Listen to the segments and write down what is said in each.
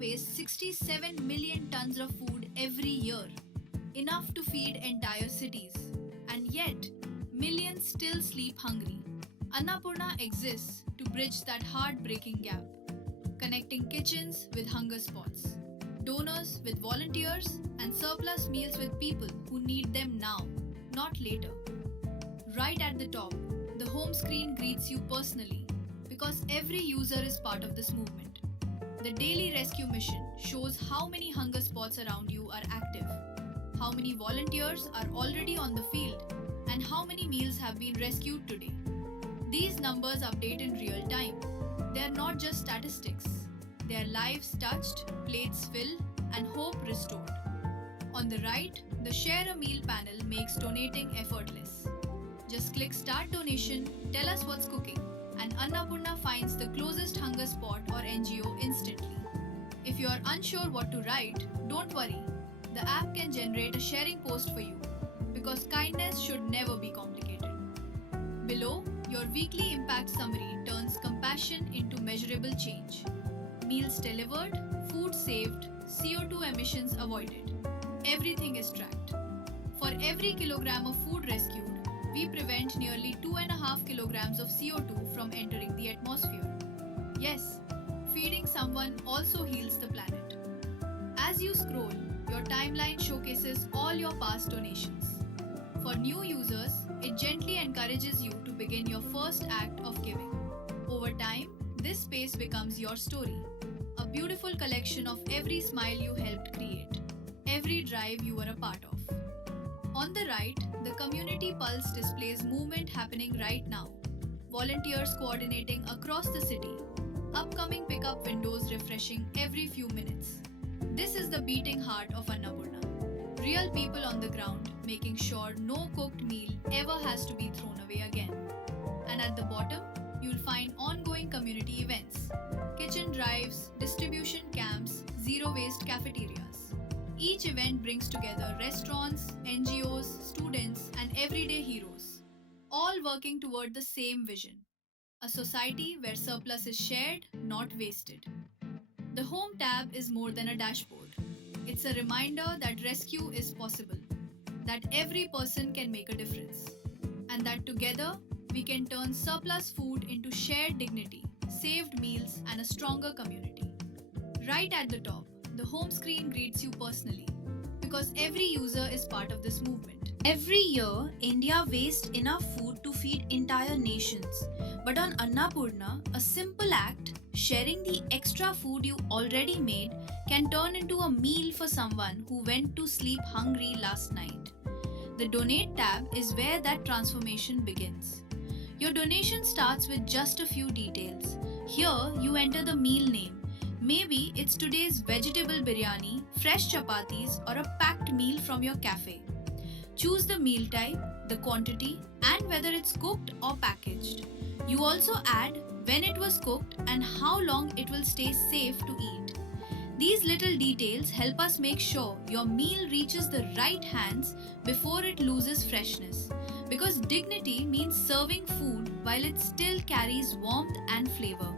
wastes 67 million tons of food every year, enough to feed entire cities. And yet, millions still sleep hungry. Annapurna exists to bridge that heartbreaking gap, connecting kitchens with hunger spots, donors with volunteers, and surplus meals with people who need them now, not later. Right at the top, the home screen greets you personally because every user is part of this movement. The daily rescue mission shows how many hunger spots around you are active, how many volunteers are already on the field, and how many meals have been rescued today. These numbers update in real time. They are not just statistics, they are lives touched, plates filled, and hope restored. On the right, the Share a Meal panel makes donating effortless. Just click Start Donation, tell us what's cooking, and Annapurna finds the closest hunger spot or NGO instantly. If you are unsure what to write, don't worry. The app can generate a sharing post for you because kindness should never be complicated. Below, your weekly impact summary turns compassion into measurable change. Meals delivered, food saved, CO2 emissions avoided. Everything is tracked. For every kilogram of food rescued, we prevent nearly 2.5 kilograms of CO2 from entering the atmosphere. Yes, feeding someone also heals the planet. As you scroll, your timeline showcases all your past donations. For new users, it gently encourages you to begin your first act of giving. Over time, this space becomes your story, a beautiful collection of every smile you helped create, every drive you were a part of. On the right, the Community Pulse displays movement happening right now. Volunteers coordinating across the city, upcoming pickup windows refreshing every few minutes. This is the beating heart of Annapurna. Real people on the ground making sure no cooked meal ever has to be thrown away again. And at the bottom, you'll find ongoing community events, kitchen drives, distribution camps, zero waste cafeterias. Each event brings together restaurants, NGOs, students, and everyday heroes, all working toward the same vision: a society where surplus is shared, not wasted. The Home tab is more than a dashboard. It's a reminder that rescue is possible, that every person can make a difference, and that together we can turn surplus food into shared dignity, saved meals, and a stronger community. Right at the top, the home screen greets you personally because every user is part of this movement. Every year, India wastes enough food to feed entire nations. But on Annapurna, a simple act, sharing the extra food you already made, can turn into a meal for someone who went to sleep hungry last night. The Donate tab is where that transformation begins. Your donation starts with just a few details. Here, you enter the meal name. Maybe it's today's vegetable biryani, fresh chapatis, or a packed meal from your cafe. Choose the meal type, the quantity, and whether it's cooked or packaged. You also add when it was cooked and how long it will stay safe to eat. These little details help us make sure your meal reaches the right hands before it loses freshness. Because dignity means serving food while it still carries warmth and flavor.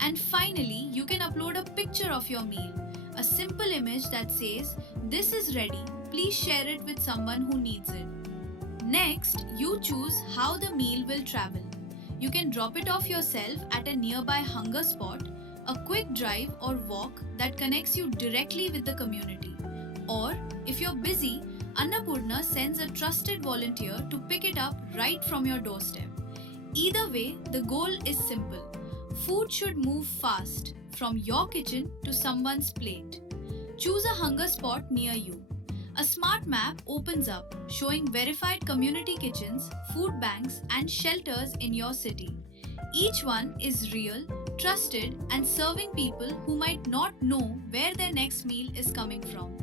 And finally, you can upload a picture of your meal, a simple image that says, "This is ready, please share it with someone who needs it." Next, you choose how the meal will travel. You can drop it off yourself at a nearby hunger spot, a quick drive or walk that connects you directly with the community. Or, if you're busy, Annapurna sends a trusted volunteer to pick it up right from your doorstep. Either way, the goal is simple. Food should move fast from your kitchen to someone's plate. Choose a hunger spot near you. A smart map opens up, showing verified community kitchens, food banks, and shelters in your city. Each one is real, trusted, and serving people who might not know where their next meal is coming from.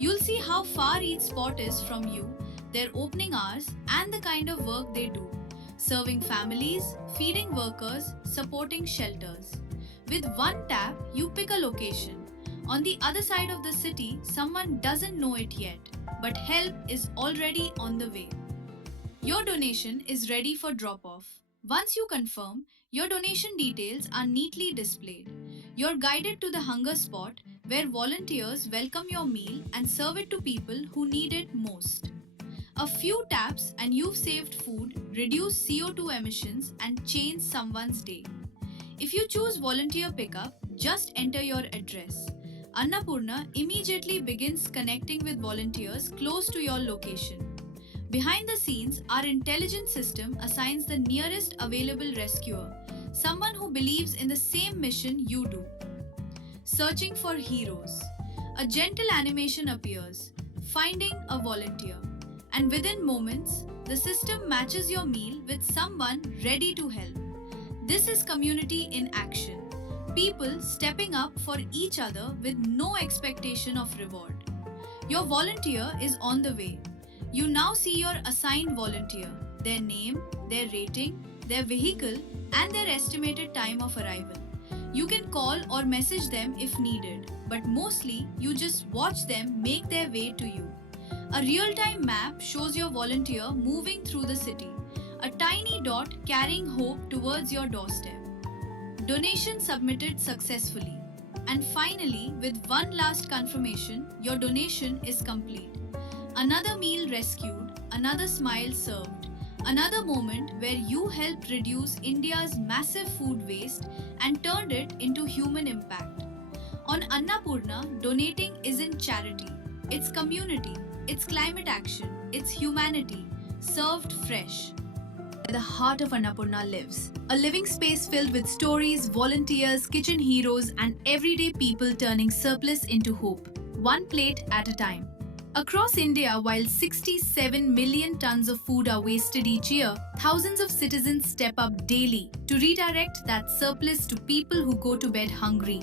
You'll see how far each spot is from you, their opening hours, and the kind of work they do. Serving families, feeding workers, supporting shelters. With one tap, you pick a location. On the other side of the city, someone doesn't know it yet, but help is already on the way. Your donation is ready for drop-off. Once you confirm, your donation details are neatly displayed. You're guided to the hunger spot where volunteers welcome your meal and serve it to people who need it most. A few taps and you've saved food, reduced CO2 emissions, and changed someone's day. If you choose volunteer pickup, just enter your address. Annapurna immediately begins connecting with volunteers close to your location. Behind the scenes, our intelligent system assigns the nearest available rescuer, someone who believes in the same mission you do. Searching for heroes. A gentle animation appears, finding a volunteer. And within moments, the system matches your meal with someone ready to help. This is community in action. People stepping up for each other with no expectation of reward. Your volunteer is on the way. You now see your assigned volunteer, their name, their rating, their vehicle, and their estimated time of arrival. You can call or message them if needed, but mostly you just watch them make their way to you. A real-time map shows your volunteer moving through the city, a tiny dot carrying hope towards your doorstep. Donation submitted successfully. And finally, with one last confirmation, your donation is complete. Another meal rescued, another smile served, another moment where you helped reduce India's massive food waste and turned it into human impact. On Annapurna, donating isn't charity, it's community, it's climate action, it's humanity, served fresh. The heart of Annapurna lives. A living space filled with stories, volunteers, kitchen heroes, and everyday people turning surplus into hope, one plate at a time. Across India, while 67 million tons of food are wasted each year, thousands of citizens step up daily to redirect that surplus to people who go to bed hungry.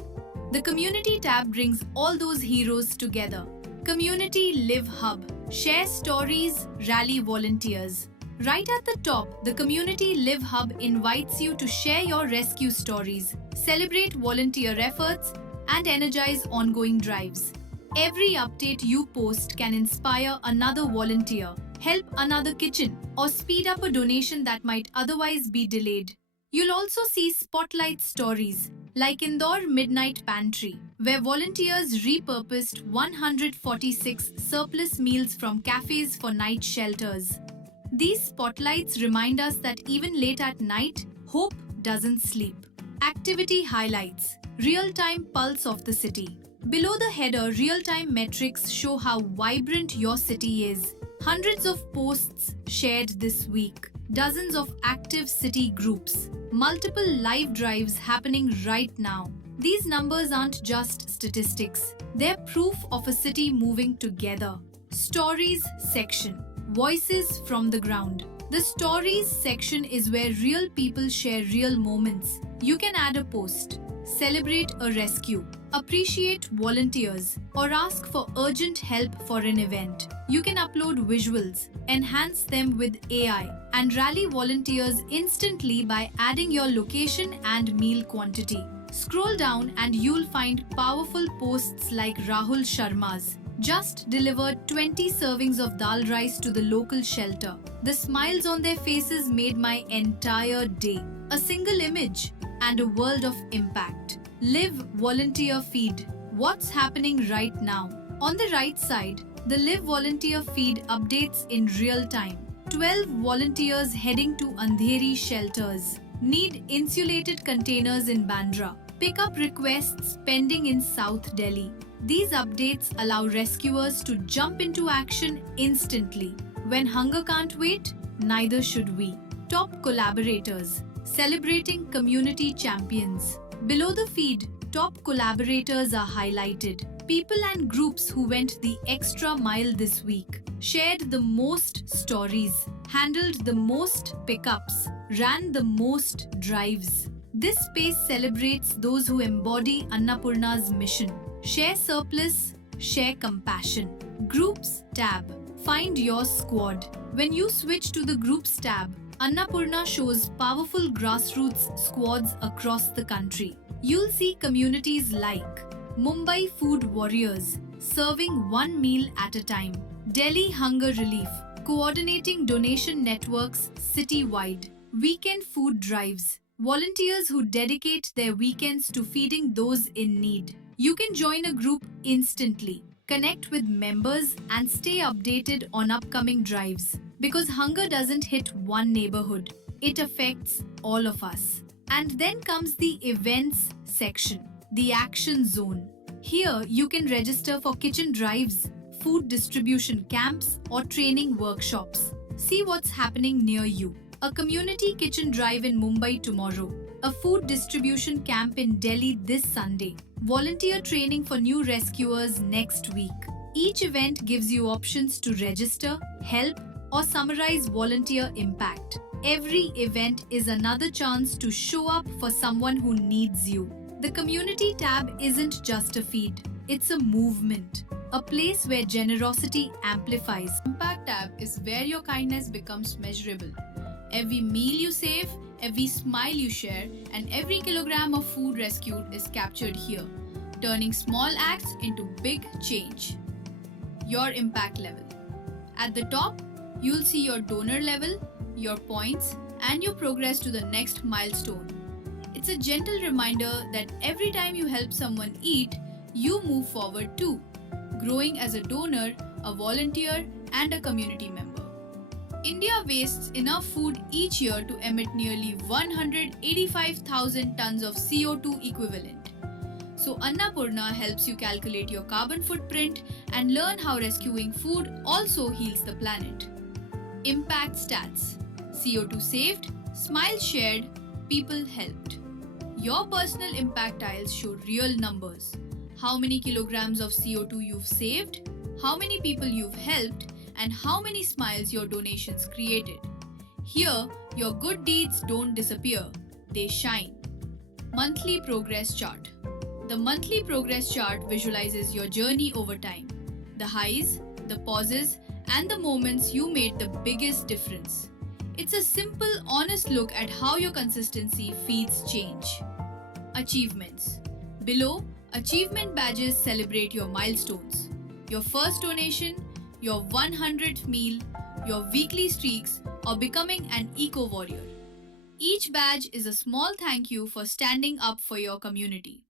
The Community tab brings all those heroes together. Community Live Hub. Share stories, rally volunteers. Right at the top, the Community Live Hub invites you to share your rescue stories, celebrate volunteer efforts, and energize ongoing drives. Every update you post can inspire another volunteer, help another kitchen, or speed up a donation that might otherwise be delayed. You'll also see spotlight stories, like Indore Midnight Pantry, where volunteers repurposed 146 surplus meals from cafes for night shelters. These spotlights remind us that even late at night, hope doesn't sleep. Activity highlights. Real-time pulse of the city. Below the header, real-time metrics show how vibrant your city is. Hundreds of posts shared this week. Dozens of active city groups. Multiple live drives happening right now. These numbers aren't just statistics. They're proof of a city moving together. Stories section. Voices from the ground. The Stories section is where real people share real moments. You can add a post, celebrate a rescue, appreciate volunteers, or ask for urgent help for an event. You can upload visuals, enhance them with AI, and rally volunteers instantly by adding your location and meal quantity. Scroll down and you'll find powerful posts like Rahul Sharma's. Just delivered 20 servings of dal rice to the local shelter. The smiles on their faces made my entire day. A single image and a world of impact. Live Volunteer Feed. What's happening right now? On the right side, the Live Volunteer Feed updates in real time. 12 volunteers heading to Andheri shelters. Need insulated containers in Bandra. Pickup requests pending in South Delhi. These updates allow rescuers to jump into action instantly. When hunger can't wait, neither should we. Top collaborators. Celebrating community champions. Below the feed, top collaborators are highlighted. People and groups who went the extra mile this week, shared the most stories, handled the most pickups, ran the most drives. This space celebrates those who embody Annapurna's mission. Share surplus, share compassion. Groups tab. Find your squad. When you switch to the Groups tab, Annapurna shows powerful grassroots squads across the country. You'll see communities like Mumbai Food Warriors, serving one meal at a time. Delhi Hunger Relief, coordinating donation networks citywide. Weekend food drives, volunteers who dedicate their weekends to feeding those in need. You can join a group instantly, connect with members, and stay updated on upcoming drives. Because hunger doesn't hit one neighborhood, it affects all of us. And then comes the events section, the action zone. Here, you can register for kitchen drives, food distribution camps, or training workshops. See what's happening near you. A community kitchen drive in Mumbai tomorrow, a food distribution camp in Delhi this Sunday, volunteer training for new rescuers next week. Each event gives you options to register, help, or summarize volunteer impact. Every event is another chance to show up for someone who needs you. The community tab isn't just a feed, it's a movement, a place where generosity amplifies. Impact tab is where your kindness becomes measurable. Every meal you save, every smile you share, and every kilogram of food rescued is captured here, turning small acts into big change. Your impact level. At the top, you'll see your donor level, your points, and your progress to the next milestone. It's a gentle reminder that every time you help someone eat, you move forward too, growing as a donor, a volunteer, and a community member. India wastes enough food each year to emit nearly 185,000 tons of CO2 equivalent. So Annapurna helps you calculate your carbon footprint and learn how rescuing food also heals the planet. Impact stats: CO2 saved, smiles shared, people helped. Your personal impact tiles show real numbers. How many kilograms of CO2 you've saved, how many people you've helped, and how many smiles your donations created. Here, your good deeds don't disappear, they shine. Monthly progress chart. The monthly progress chart visualizes your journey over time. The highs, the pauses, and the moments you made the biggest difference. It's a simple, honest look at how your consistency feeds change. Achievements. Below, achievement badges celebrate your milestones. Your first donation, your 100th meal, your weekly streaks, or becoming an eco warrior. Each badge is a small thank you for standing up for your community.